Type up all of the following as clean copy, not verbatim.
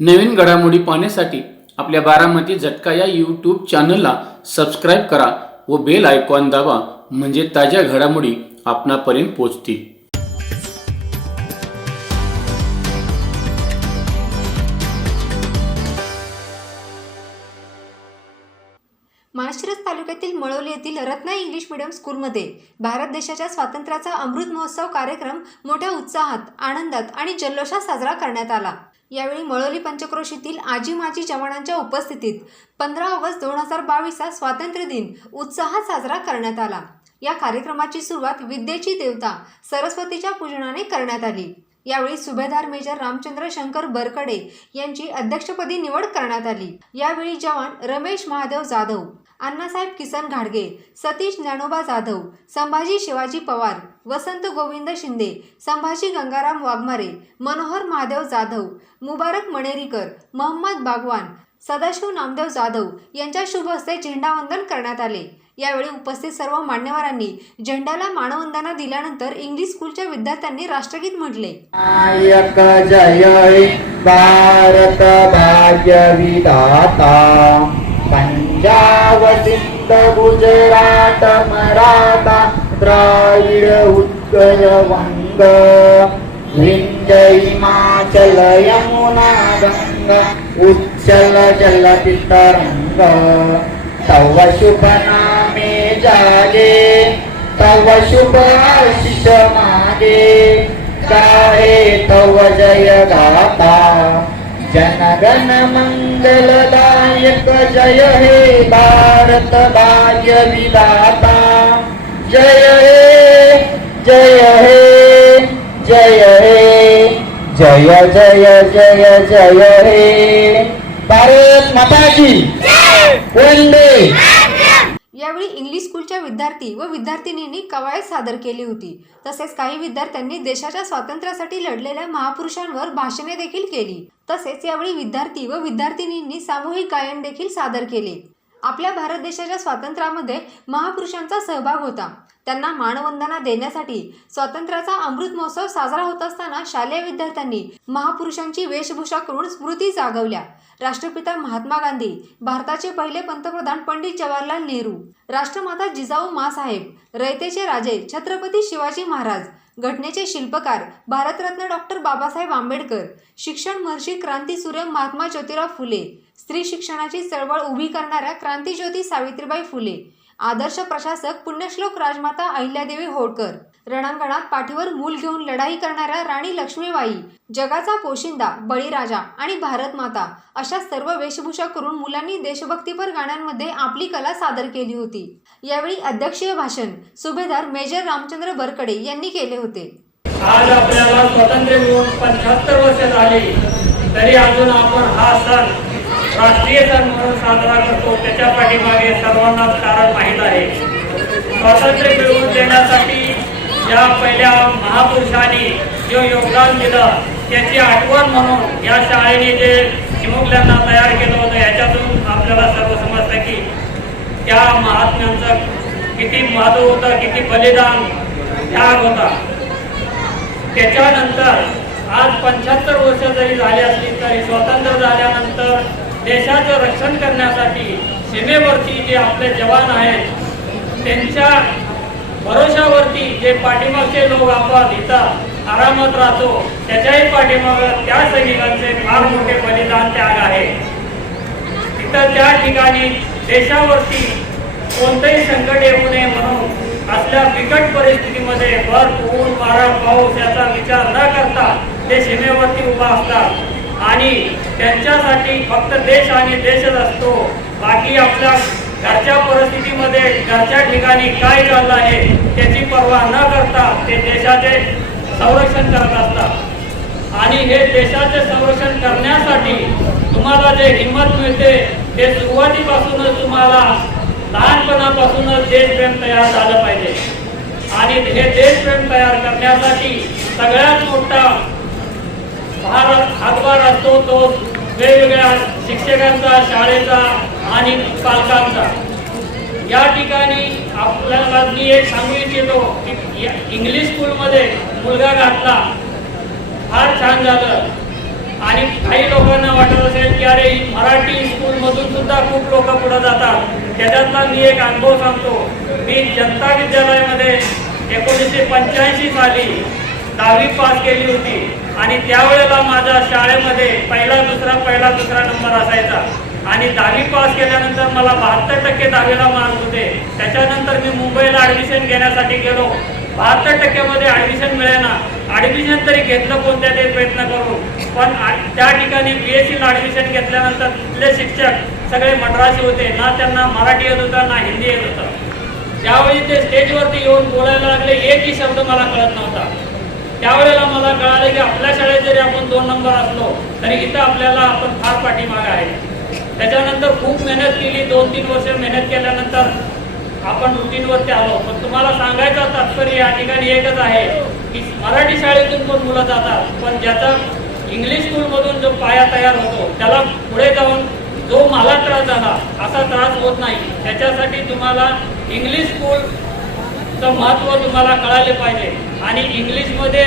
नवीन घडामोडी पाहण्यासाठी आपल्या बारामती झटका या यूट्यूब चॅनलला सबस्क्राईब करा व बेल आयकॉन दाबा, म्हणजे ताज्या घडामोडी आपणापर्यंत पोहोचतील. माळशिरस तालुक्यातील मळवली येथील रत्ना इंग्लिश मीडियम स्कूलमध्ये भारत देशाच्या स्वातंत्र्याचा अमृत महोत्सव कार्यक्रम मोठ्या उत्साहात, आनंदात आणि जल्लोषात साजरा करण्यात आला. यावेळी मळवली पंचक्रोशीतील आजी माजी जवानांच्या उपस्थितीत 15 ऑगस्ट 2022 स्वातंत्र्य दिन उत्साहात साजरा करण्यात आला. या कार्यक्रमाची सुरुवात विद्येची देवता सरस्वतीच्या पूजनाने करण्यात आली. यावेळी सुभेदार मेजर रामचंद्र शंकर बरकडे यांची अध्यक्षपदी निवड करण्यात आली. यावेळी जवान रमेश महादेव जाधव, अण्णासाहेब किसन घाडगे, सतीश ज्ञानोबा जाधव, संभाजी शिवाजी पवार, वसंत गोविंद शिंदे, संभाजी गंगाराम वाघमारे, मनोहर महादेव जाधव, मुबारक मणेरीकर, मोहम्मद बागवान, सदाशिव नामदेव जाधव यांच्या शुभ हस्ते झेंडावंदन करण्यात आले. यावेळी उपस्थित सर्व मान्यवरांनी झेंड्याला मानवंदना दिल्यानंतर इंग्लिश स्कूलच्या विद्यार्थ्यांनी राष्ट्रगीत म्हटले. नायक जय हे भारत भाग्य विधाता, पंजाब सिंध गुजरात मराठा द्राविड उत्कल वंग, विंध्य हिमाचल यमुना गंगा उच्चल जलधि तरंग, तव शुभ नामे जागे, तव शुभ आशीष मागे, गाहे तव जय गाथा, जनगण मंगलदायक जय हे भारत भाग्य विधाता, जय हे जय हे जय हे जय जय जय जय हे भारत माता की वंदे. यावेळी इंग्लिश स्कूलच्या विद्यार्थी व विद्यार्थिनींनी कवायत सादर केली होती. तसेच काही विद्यार्थ्यांनी देशाच्या स्वातंत्र्यासाठी लढलेल्या महापुरुषांवर भाषणे देखील केली. तसेच यावेळी विद्यार्थी व विद्यार्थिनींनी सामूहिक गायन देखील सादर केले. आपल्या भारत देशाच्या स्वातंत्र्यामध्ये महापुरुषांचा सहभाग होता. त्यांना मानवंदना देण्यासाठी स्वातंत्र्याचा अमृत महोत्सव साजरा होत असताना शालेय विद्यार्थ्यांनी महापुरुषांची वेशभूषा करून स्मृती जागवल्या. राष्ट्रपिता महात्मा गांधी, भारताचे पहिले पंतप्रधान पंडित जवाहरलाल नेहरू, राष्ट्रमाता जिजाऊ माँसाहेब, रयतेचे राजे छत्रपती शिवाजी महाराज, घटनेचे शिल्पकार भारतरत्न डॉक्टर बाबासाहेब आंबेडकर, शिक्षण महर्षी क्रांतीसूर्य महात्मा ज्योतिराव फुले, स्त्री शिक्षणाची चळवळ उभी करणाऱ्या क्रांतिज्योती सावित्रीबाई फुले, आदर्श प्रशासक पुण्यश्लोक राजमाता अहिल्यादेवी होळकर, रणांगणात पाठीवर मूल घेऊन लढाई करणाऱ्या राणी लक्ष्मीबाई, जगाचा पोशिंदा बळीराजा आणि भारत माता अशा सर्व वेशभूषा करून मुलांनी देशभक्तीपर गाण्यांमध्ये आपली कला सादर केली होती. यावेळी अध्यक्षीय भाषण सुभेदार मेजर रामचंद्र बरकडे यांनी केले होते. आज आपल्याला स्वातंत्र्य मिळून 75 वर्ष झाली, तरी अजून आपण हा सण राष्ट्रीय सण म्हणून साजरा करतो. त्याच्या पाठीमागे सर्वांनाच कारण माहीत आहे. स्वातंत्र्य मिळवून देण्यासाठी या पहिल्या महापुरुषांनी जे योगदान दिलं त्याची आठवण म्हणून या शाळेने जे चिमुकल्यांना तयार केलं होतं, याच्यातून आपल्याला सर्व समजतं की त्या महात्म्यांचं किती महत्त्व होतं, किती बलिदान त्याग होता. त्याच्यानंतर आज 75 वर्ष जरी झाली असली तरी स्वातंत्र्य झाल्यानंतर देशाचं रक्षण करण्यासाठी सीमेवरती जे आपले जवान आहेत त्यांच्या भरोशावरती जे पाठीमागचे लोक आपण इथं आरामात राहतो त्याच्याही पाठीमागं त्या सैनिकांचे फार मोठे बलिदान त्याग आहे. तिथं त्या ठिकाणी देशावरती कोणतेही संकट येऊ नये म्हणून असल्या बिकट परिस्थितीमध्ये बर्फ, ऊन, वारा, पाऊस याचा विचार न करता ते सीमेवरती उभा असतात आणि त्यांच्यासाठी फक्त देश आणि देशच असतो. बाकी आपल्या घरच्या परिस्थितीमध्ये घरच्या ठिकाणी काय चाललं आहे त्याची पर्वा न करता ते देशाचे संरक्षण करत असतात. आणि हे देशाचे संरक्षण करण्यासाठी तुम्हाला जे हिंमत मिळते ते सुरुवातीपासूनच तुम्हाला लहानपणापासूनच देशप्रेम तयार झालं पाहिजे. आणि हे देशप्रेम तयार करण्यासाठी सगळ्यात मोठा हातभार असतो तो वेगवेगळ्या शिक्षकांचा, शाळेचा आणि पालकांचा. या ठिकाणी आपल्याला मी एक सांगू इच्छितो की इंग्लिश स्कूलमध्ये मुलगा घातला, फार छान झालं. आणि काही लोकांना वाटत असेल की अरे मराठी स्कूलमधून सुद्धा खूप लोक पुढे जातात. त्याच्यातला मी एक अनुभव सांगतो. मी जनता विद्यालयामध्ये 1985 साली 10वी पास केली होती आणि त्यावेळेला माझ्या शाळेमध्ये पहिला दुसरा नंबर असायचा आणि 10वी पास केल्यानंतर मला 72% 10वीला मार्क होते. त्याच्यानंतर मी मुंबईला ॲडमिशन घेण्यासाठी गेलो. 72% मध्ये ॲडमिशन मिळेना. ॲडमिशन तरी घेतलं कोणत्या तरी प्रयत्न करून, पण त्या ठिकाणी BSc ॲडमिशन घेतल्यानंतर तिथले शिक्षक सगळे मद्रासी होते. ना त्यांना मराठी येत होता ना हिंदी येत होता. ज्यावेळी ते स्टेजवरती येऊन बोलायला लागले एकही शब्द मला कळत नव्हता. त्यावेळेला मला कळाले की आपल्या शाळेत जरी आपण 2 नंबर असलो तरी इथं आपल्याला आपण फार पाठीमागे आहे. त्याच्यानंतर खूप मेहनत केली. 2-3 वर्ष मेहनत केल्यानंतर आपण रुटीनवरती आलो. पण तुम्हाला सांगायचं तात्पर्य या ठिकाणी एकच आहे की मराठी शाळेतून पण मुलं जातात, पण ज्याचा इंग्लिश स्कूलमधून जो पाया तयार होतो त्याला पुढे जाऊन जो मला त्रास झाला असा त्रास होत नाही. त्याच्यासाठी तुम्हाला इंग्लिश स्कूलचं महत्त्व तुम्हाला कळाले पाहिजे. आणि इंग्लिशमध्ये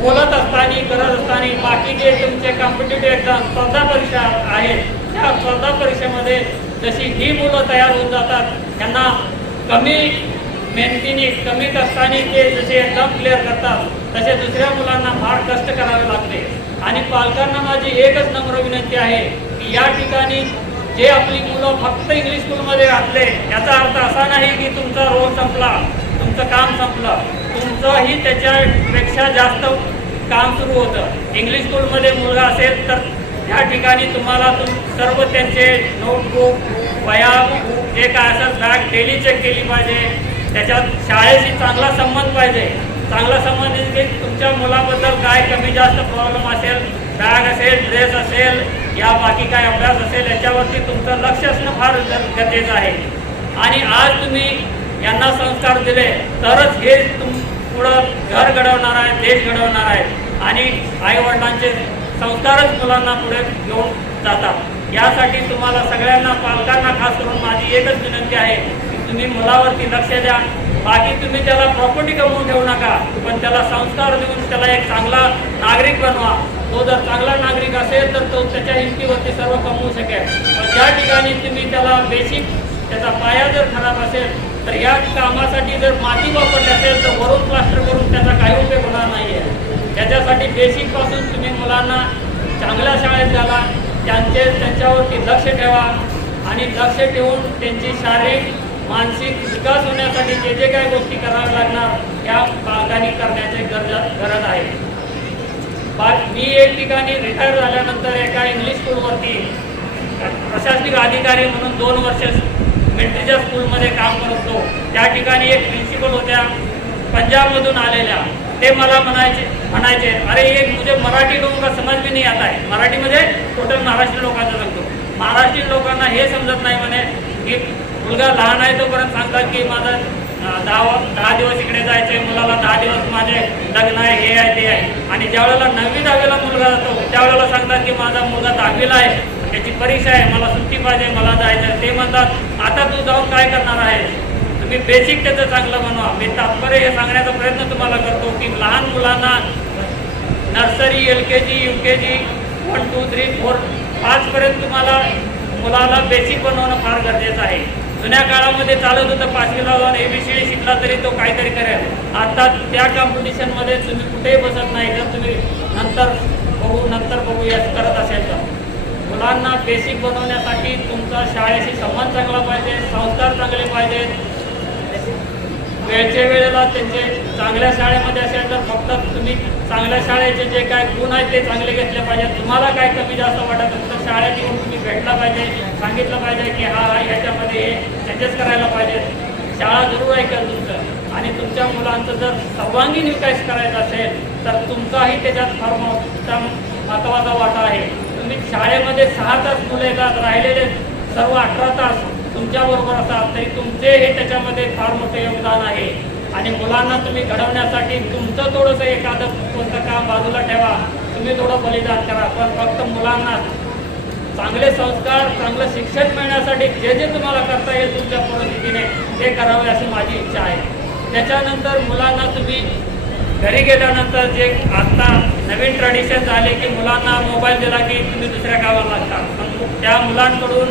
बोलत असताना करत असताना बाकी जे तुमचे कॉम्पिटिटिव्ह एक्झाम स्पर्धा परीक्षा आहेत त्या स्पर्धा परीक्षेमध्ये जशी ही मुलं तयार होऊन जातात त्यांना कमी मेहनतीने कमी कष्टाने ते जसे एक्झाम क्लिअर करतात तसे दुसऱ्या मुलांना फार कष्ट करावे लागते. आणि पालकांना माझी एकच नम्र विनंती आहे की या ठिकाणी जे आपली मुलं फक्त इंग्लिश स्कूलमध्ये घातले याचा अर्थ असा नाही की तुमचा रोल संपला, तुमचं काम संपलं. तुमचंही त्याच्यापेक्षा जास्त काम सुरू होतं. इंग्लिश स्कूलमध्ये मुलगा असेल तर या ठिकाणी तुम्हाला सर्व त्यांचे नोटबुक वह्या जे काय असेल बॅग डेली चेक केली पाहिजे. त्याच्यात शाळेशी चांगला संबंध पाहिजे. चांगला संबंध म्हणजे तुमच्या मुलाबद्दल काय कमी जास्त प्रॉब्लेम असेल, बॅग असेल, ड्रेस असेल या बाकी काय अभ्यास असेल याच्यावरती तुमचं लक्ष असणं फार गरजेचं आहे. आणि आज तुम्ही यांना संस्कार दिले तरच हे पुढं घर घडवणार आहे, देश घडवणार आहे. आणि आईवडिलांचे संस्कारच मुलांना पुढे घेऊन जातात. यासाठी तुम्हाला सगळ्यांना पालकांना खास करून माझी एकच विनंती आहे की तुम्ही मुलावरती लक्ष द्या. बाकी तुम्ही त्याला प्रॉपर्टी कमवून ठेवू नका, पण त्याला संस्कार देऊन त्याला एक चांगला नागरिक बनवा. तो जर चांगला नागरिक असेल तर तो त्याच्या हिमतीवरती सर्व कमवू शकेल. पण ज्या ठिकाणी तुम्ही त्याला बेसिक त्याचा पाया जर खराब असेल तर या कामासाठी जर माती वापरली असेल तर वरून प्लास्टर करून त्याचा काही उपयोग होणार नाही आहे. त्याच्यासाठी बेसिकपासून तुम्ही मुलांना चांगल्या शाळेत घाला, त्यांच्यावरती लक्ष ठेवा आणि लक्ष ठेवून त्यांची शारीरिक मानसिक विकास होण्यासाठी जे जे काही गोष्टी कराव्या लागणार त्या पालकांनी करण्याची गरज आहे. मी एक ठिकाणी रिटायर झाल्यानंतर एका इंग्लिश स्कूलवरती प्रशासनिक अधिकारी म्हणून 2 वर्ष मिलिटरीच्या स्कूलमध्ये काम करत होतो. त्या ठिकाणी एक प्रिन्सिपल होत्या पंजाबमधून आलेल्या. ते मला म्हणायचे अरे एक मुझे मराठी लोगों का समझ भी नहीं आता है. मराठीमध्ये टोटल महाराष्ट्रीय लोकांचा सांगतो. महाराष्ट्रीय लोकांना हे समजत नाही म्हणे की मुलगा लहान आहे तोपर्यंत सांगतात की माझं 10 दिवस इकडे जायचे, मुलाला 10 दिवस माझे लग्न आहे, हे आहे ते आहे. आणि ज्यावेळेला 9वी-10वीला मुलगा जातो त्यावेळेला सांगतात की माझा मुलगा 10वीला आहे, त्याची परीक्षा आहे, मला सुट्टी पाहिजे, मला जायचं. ते म्हणतात आता तू जाऊन काय करणार आहे. तुम्ही बेसिक त्याचं चांगलं बनवा. मी तात्पर्य हे सांगण्याचा प्रयत्न तुम्हाला करतो की लहान मुलांना नर्सरी, LKG, UKG 1, 2, 3, 4, 5पर्यंत तुम्हाला मुलाला बेसिक बनवणं फार गरजेचं आहे. जुन्या काळामध्ये चालत होतं 5वीला जाऊन ABCD शिकला तरी तो काहीतरी करेल. आता त्या कॉम्पिटिशनमध्ये तुम्ही कुठेही बसत नाही. जर तुम्ही नंतर बघू या करत असेल तर मुलांना बेसिक बनवण्यासाठी तुमचा शाळेशी संबंध चांगला पाहिजे, संस्कार चांगले पाहिजेत. वेळच्या वेळेला त्यांचे चांगल्या शाळेमध्ये असेल तर फक्त तुम्ही चांगल्या शाळेचे जे काय गुण आहेत ते चांगले घेतले पाहिजेत. तुम्हाला काय कमी जास्त वाटत असेल तर शाळेत येऊन तुम्ही भेटला पाहिजे, सांगितलं पाहिजे की हा ह्याच्यामध्ये हे चेंजेस करायला पाहिजेत. शाळा जरूर ऐकेल तुमचं. आणि तुमच्या मुलांचं जर सर्वांगीण विकास करायचा असेल तर तुमचाही त्याच्यात फार महत्त्वाचा वाटा आहे. तुम्ही शाळेमध्ये 6 तास मुलं येतात, राहिलेले सर्व 18 तास तुमच्याबरोबर असतात तरी तुमचे हे त्याच्यामध्ये फार मोठे योगदान आहे. आणि मुलांना तुम्ही घडवण्यासाठी तुमचं थोडंसं एखादं कोणतं काम बाजूला ठेवा, तुम्ही थोडं बलिदान करा. पण फक्त मुलांना चांगले संस्कार, चांगलं शिक्षण मिळण्यासाठी जे जे तुम्हाला करता येईल तुमच्या परिस्थितीने ते करावे अशी माझी इच्छा आहे. त्याच्यानंतर मुलांना तुम्ही घरी गेल्यानंतर जे आता नवीन ट्रेडिशन झाले की मुलांना मोबाईल दिला की तुम्ही दुसऱ्या गावाला लागता, पण त्या मुलांकडून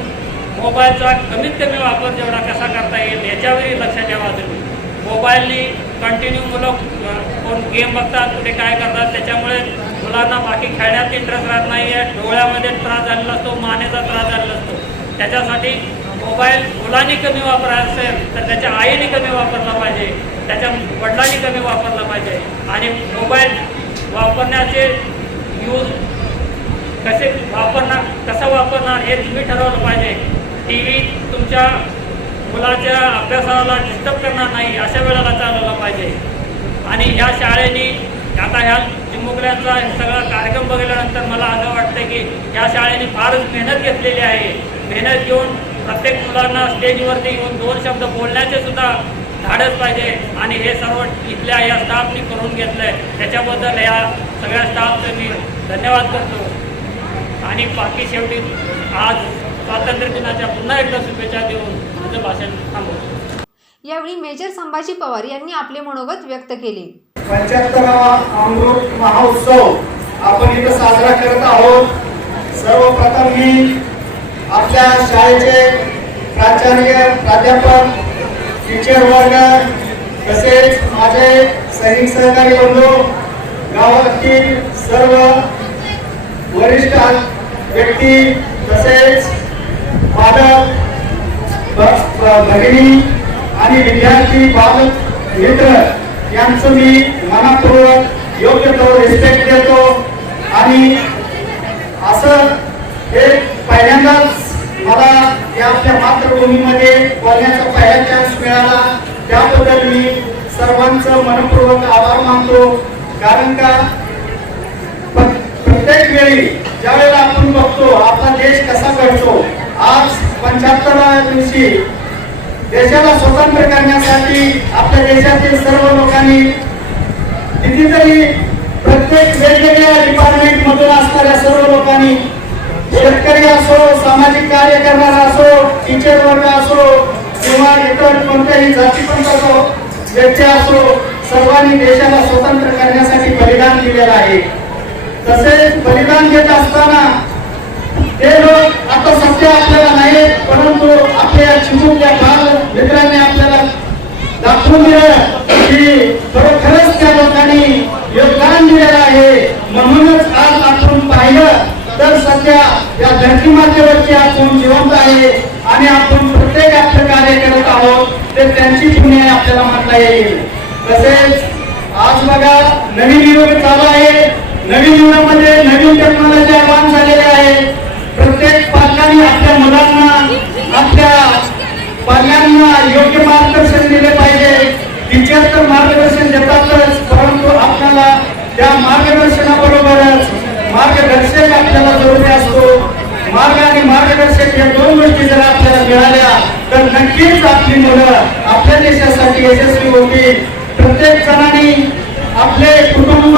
मोबाईलचा कमीत कमी वापर जेवढा कसा करता येईल याच्यावरही लक्ष ठेवा तुम्ही. मोबाईलनी कंटिन्यू मुलं कोण गेम बघतात, कुठे काय करतात, त्याच्यामुळे मुलांना बाकी खेळण्यात इंटरेस्ट राहत नाही आहे, डोळ्यामध्ये त्रास झालेला असतो, मानेचा त्रास झालेला असतो. त्याच्यासाठी मोबाईल मुलांनी कमी वापरायचा असेल तर त्याच्या आईने कमी वापरला पाहिजे, त्याच्या वडिलांनी कमी वापरला पाहिजे. आणि मोबाईल वापरण्याचे यूज कसं वापरणार हे तुम्ही ठरवलं पाहिजे. टी व्ही तुमच्या मुलाच्या अभ्यासाला डिस्टर्ब करणार नाही अशा वेळेला चालवला पाहिजे. आणि ह्या शाळेने आता ह्या चिमुकल्यांचा सगळा कार्यक्रम बघितल्यानंतर मला असं वाटतं की ह्या शाळेने फारच मेहनत घेतलेली आहे. मेहनत घेऊन प्रत्येक मुलांना स्टेजवरती येऊन 2 शब्द बोलण्याचे सुद्धा धाडस पाहिजे. आणि हे सर्व इथल्या या स्टाफनी करून घेतलं आहे, त्याच्याबद्दल या सगळ्या स्टाफचे मी धन्यवाद करतो. आणि बाकी शेवटी आज स्वातंत्र्य दिनाच्या पुन्हा एकदा शुभेच्छा देऊन माझं भाषण थांबवतो. यावेळी मेजर संभाजी पवार यांनी आपले मनोगत व्यक्त केले. 75वा अमृत महोत्सव आपण इथं साजरा करत आहोत. सर्वप्रथम मी आपल्या शाळेचे प्राचार्य, प्राध्यापक, टीचर वर्ग तसेच माझे सैनिक सहकारी बंधू, गावातील सर्व वरिष्ठ व्यक्ती तसेच पालक, भगिनी आणि विद्यार्थी बालक मित्र यांचं मी मनापूर्वक योग्य तो रिस्पेक्ट देतो. आणि असं हे पहिल्यांदाच मला या आपल्या मातृभूमीमध्ये बोलण्याचा पहिला चान्स मिळाला, त्याबद्दल मी सर्वांचं मनपूर्वक आभार मानतो. कारण का प्रत्येक वेळी ज्या वेळेला आपण बघतो आपला देश कसा घडतो, आज 75व्या दिवशी देशाला स्वतंत्र करण्यासाठी आपल्या देशातील सर्व लोकांनी कितीतरी प्रत्येक वेगवेगळ्या डिपार्टमेंट मधून असणाऱ्या सर्व लोकांनी, शेतकरी असो, सामाजिक कार्य करणारा असो, टीचर वर्ग असो किंवा इतर कोणत्याही जातीपंथाचा व्यक्ती असो, सर्वांनी देशाला स्वतंत्र करण्यासाठी बलिदान दिलेलं आहे. तसेच बलिदान देत असताना ते लोक आता सध्या आपल्याला नाही, परंतु आपल्या चिमुकल्या बाल मित्रांनी आपल्याला दाखवून दिलं की खरोखरच त्या लोकांनी योगदान दिलेलं आहे. म्हणूनच आज आपण पाहिलं तर सध्या या धरती मातेवरती आपण जिवंत आहे आणि आपण प्रत्येक आपलं कार्य करत आहोत, ते त्यांची पुण्य आपल्याला म्हणता येईल. तसेच आज बघा नवीन युग चालू आहे. नवीन युगामध्ये नवीन टेक्नॉलॉजी ऍडव्हान्स झालेली आहे. प्रत्येक पालकांनी आपल्या मुलांना, आपल्या पाल्यांना योग्य मार्गदर्शन दिले पाहिजे. टीचर तर मार्गदर्शन देतातच, परंतु आपल्याला त्या मार्गदर्शनाबरोबरच मार्गदर्शक आपल्याला जरुरी असतो. मार्ग आणि मार्गदर्शक या 2 गोष्टी जर आपल्याला मिळाल्या तर नक्कीच आपली मुलं आपल्या देशासाठी यशस्वी होतील. प्रत्येक जणांनी आपले कुटुंब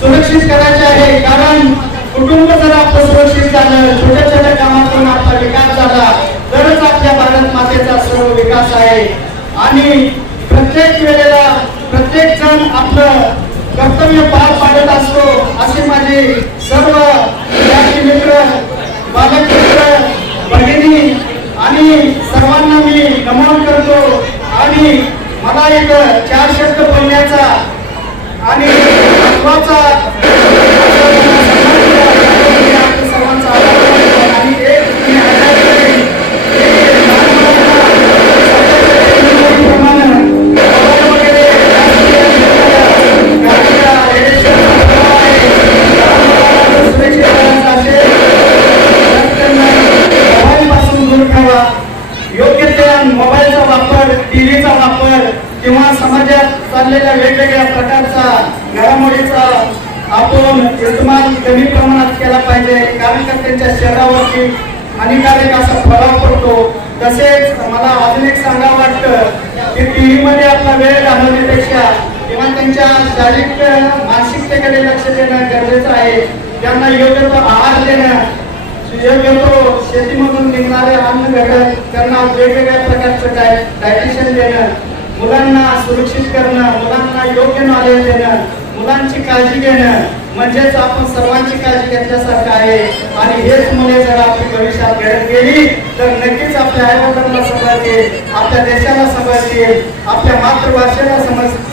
सुरक्षित करायचे आहे, कारण कुटुंब जर आपलं सुरक्षित झालं, छोट्या छोट्या कामातून आपला विकास झाला तरच आपल्या भारत मातेचा सर्व विकास आहे. आणि प्रत्येक वेळेला प्रत्येक जण आपलं कर्तव्य पार पाडत असतो, असे माझे सर्व विद्यार्थी मित्र, बालक मित्र, भगिनी आणि सर्वांना मी नमन करतो. आणि मला एक 4 शब्द बोलण्याचा आणि महत्वाचा सर्वांचा आणि योग्य ते मोबाईलचा वापर, टीव्हीचा वापर किंवा समाजात चाललेल्या वेगवेगळ्या प्रकारचा घडामोडीचा आपण इस्तेमाल कमी प्रमाणात केला पाहिजे, कारण का त्यांच्या शरीरावरती हानिकारक असा प्रभाव पडतो. तसेच मला अजून एक सांगावं वाटतं की टीव्ही मध्ये आपला वेळ घालवण्यापेक्षा किंवा त्यांच्या शारीरिक मानसिकतेकडे लक्ष देणं गरजेचं आहे. त्यांना योग्य तो आहार देणं, योग्य तो शेतीमधून निघणारे अन्न घटक त्यांना वेगवेगळ्या प्रकारचं डायटिशियन देणं मुलांना सुरक्षित करणं, मुलांना योग्य नॉलेज देणं, मुलांची काळजी घेणं म्हणजेच आपण सर्वांची काळजी घेतल्यासारखं आहे. आणि हेच मुले जर आपली भविष्यात घडत गेली तर नक्कीच आपल्या आईवडिलांना समजतील, आपल्या देशाला समजतील, आपल्या मातृभाषेला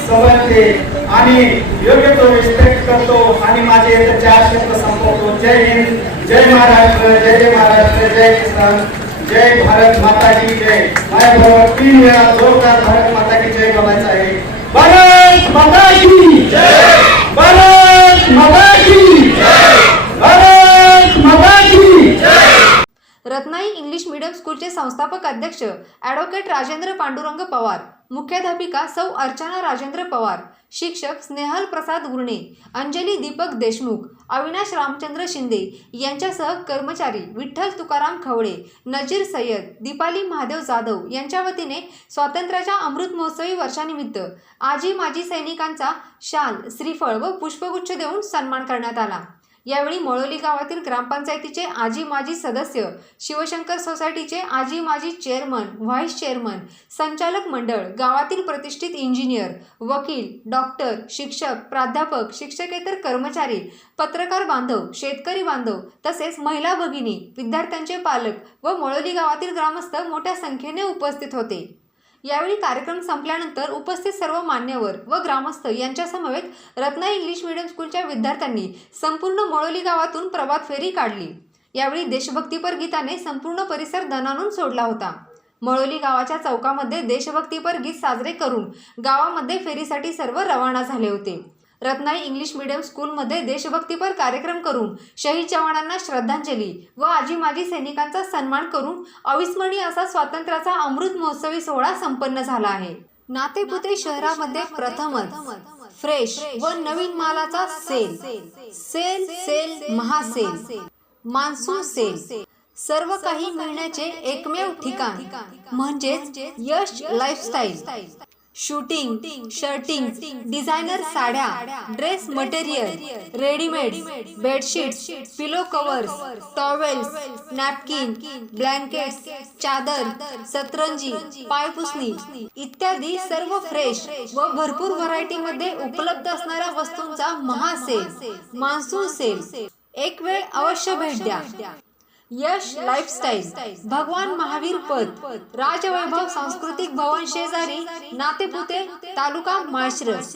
समजतील आणि योग्य तो रिस्पेक्ट करतो. आणि माझे इथे 4 शब्द संपवतो. जय हिंद, जय महाराष्ट्र, जय जय महाराष्ट्र, जय किसान, जय भारत माता की जय. माझ्याबरोबर 3 वेळा जोरदार भारत माता की जय बोलायचं आहे. भारत माता की जय, भारत माता की जय, भारत माता की जय. रत्नाई इंग्लिश मीडियम स्कूलचे संस्थापक अध्यक्ष ॲडव्होकेट राजेंद्र पांडुरंग पवार, मुख्याध्यापिका सौ अर्चना राजेंद्र पवार, शिक्षक स्नेहल प्रसाद गुरणे, अंजली दीपक देशमुख, अविनाश रामचंद्र शिंदे यांच्यासह कर्मचारी विठ्ठल तुकाराम खवळे, नजीर सय्यद, दीपाली महादेव जाधव यांच्या वतीने स्वातंत्र्याच्या अमृत महोत्सवी वर्षानिमित्त आजी माजी सैनिकांचा शाल, श्रीफळ व पुष्पगुच्छ देऊन सन्मान करण्यात आला. यावेळी मळोली गावातील ग्रामपंचायतीचे आजी माजी सदस्य, शिवशंकर सोसायटीचे आजी माजी चेअरमन, व्हाईस चेअरमन, संचालक मंडळ, गावातील प्रतिष्ठित इंजिनियर, वकील, डॉक्टर, शिक्षक, प्राध्यापक, शिक्षकेतर कर्मचारी, पत्रकार बांधव, शेतकरी बांधव तसेच महिला भगिनी, विद्यार्थ्यांचे पालक व मळोली गावातील ग्रामस्थ मोठ्या संख्येने उपस्थित होते. यावेळी कार्यक्रम संपल्यानंतर उपस्थित सर्व मान्यवर व ग्रामस्थ यांच्या समवेत रत्नाई इंग्लिश मीडियम स्कूलच्या विद्यार्थ्यांनी संपूर्ण मळोली गावातून प्रभात फेरी काढली. यावेळी देशभक्तीपर गीताने संपूर्ण परिसर दणाणून सोडला होता. मळोली गावाच्या चौकामध्ये देशभक्तीपर गीत साजरे करून गावामध्ये फेरीसाठी सर्व रवाना झाले होते. रत्नाई इंग्लिश मीडियम स्कूलमध्ये देशभक्तीपर कार्यक्रम करून शहीद जवानांना श्रद्धांजली व आजी माजी सैनिकांचा सन्मान करून अविस्मरणीय असा स्वातंत्र्याचा अमृत महोत्सवी सोहळा संपन्न झाला आहे. नातेपुते शहरामध्ये प्रथमच फ्रेश व नवीन मालाचा सेल सेल सेल महासेल मान्सून सेल, सर्व काही मिळण्याचे एकमेव ठिकाण म्हणजेच Yash lifestyle. Suiting, shirting, designer साड्या, dress material, readymade bedsheets, pillow covers, towels, napkin, blankets, चादर, सतरंजी, पायपुसणी इत्यादी सर्व फ्रेश व भरपूर व्हरायटीमध्ये उपलब्ध असणाऱ्या वस्तूंचा महासेल मान्सून सेल. एक वेळ अवश्य भेट द्या. यश लाईफस्टाईल, भगवान महावीर पथ, राजवैभव सांस्कृतिक भवन शेजारी, नातेपुते, तालुका माळशिरस.